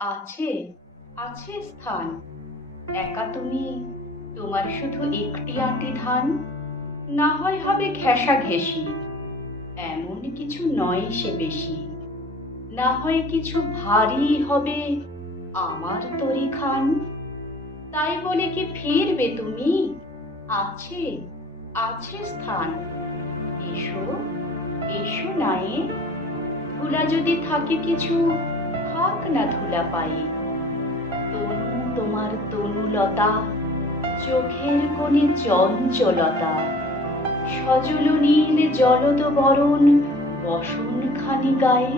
আছে, আছে স্থান। একা তুমি, তোমার শুধু একটি আঁটি ধান। না হয় হবে ঘেঁষাঘেঁষি, এমন কিছু নয় সে বেশি। না হয় কিছু ভারী হবে আমার তরি খান। তাই বলে কি ফিরবে তুমি? আছে, আছে স্থান। এসো, এসো নায়ে। ধুলা যদি থাকে কিছু, থাক না ধুলা পায়ে। তনু তোমার তনুলতা, চোখের কোণে চঞ্চলতা, সজল নীল জলদ বরণ বসন খানি গায়ে।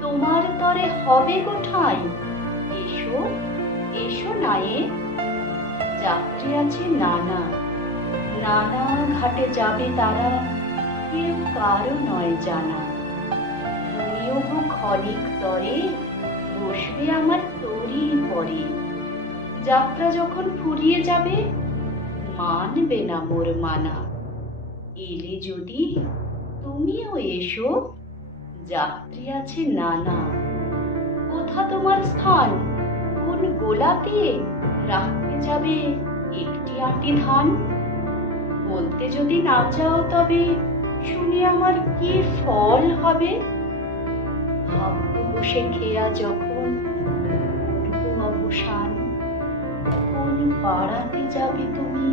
তোমার তরে হবে গো ঠাঁই, এসো, এসো নায়ে। যাত্রী আছে নানা, নানা ঘাটে যাবে তারা, কেউ কারো নয় জানা। তুমিও গো ক্ষণিক তরে বসবে আমার তরি পরে। যাত্রা যখন ফুরিয়ে যাবে, মানবে না মোর মানা। এলে যদি তুমিও এসো, যাত্রী আছে নানা। কোথা তোমার স্থান? কোন গোলাতে রাখতে যাবে একটি আঁটি ধান? বলতে যদি না চাও তবে শুনে আমার কি ফল হবে? ভাববো বসে খেয়া যখন করবো অবসান। কোন পাড়াতে যাবে তুমি?